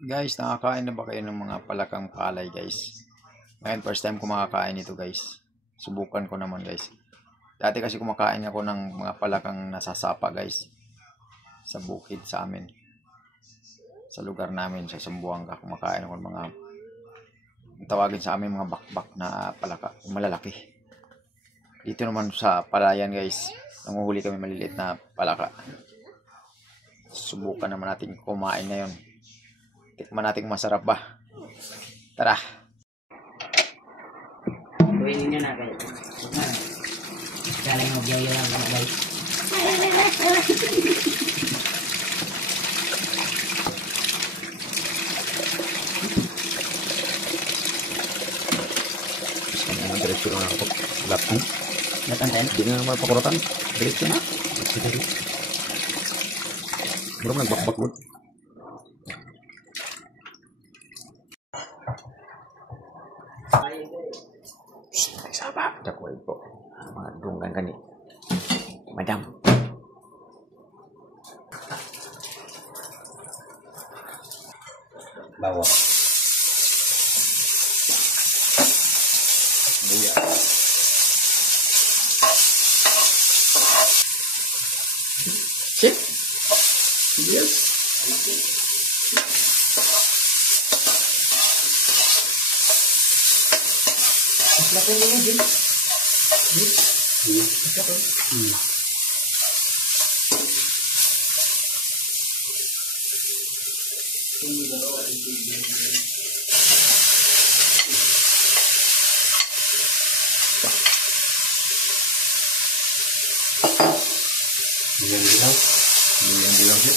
Guys, nakakain na ba kayo ng mga palakang palay, guys? Ngayon, first time ko makakain ito, guys. Subukan ko naman, guys. Dati kasi kumakain ako ng mga palakang nasasapa, guys. Sa bukid sa amin. Sa lugar namin, sa Zamboanga, kumakain ako ng mga tawagin sa amin mga bakbak na palaka, malalaki. Dito naman sa palayan, guys, nanguhuli kami maliliit na palaka. Subukan naman natin kumain na yon. Tikman natin masarap ba. Tara. Gawin niyo na kayo. Kala mo biyaw lang mga guys. Ang diretso na ako. Lapang. Latan. Hindi na naman pakurutan. Diretso na. Bro, nagbakbak mo. Sapa, dakway po. Mga dunggan kani. Madam. Bawang. Buya. Chip. Yes. Latan niyo din. Bilang sih.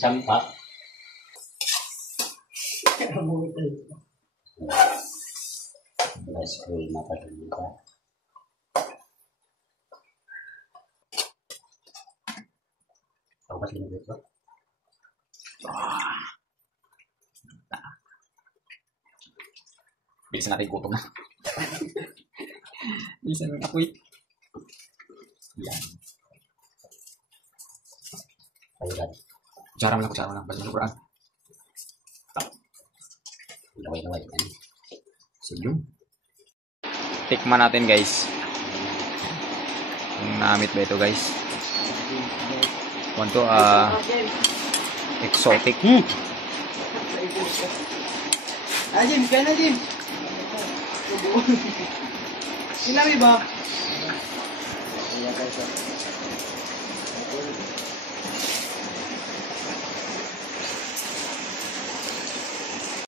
Sampah. Belas kue mata juga. Obat lima itu. Bisa natin gutom na. Bisa na ako eh. Yan. Ayudan. Kutsara lang. Basta ng Quran. Laway kan. Senyum. Tikman natin, guys. Kung namit ba ito, guys. Want to exotic. Ajim, kaya na Jim. Sinabi ba?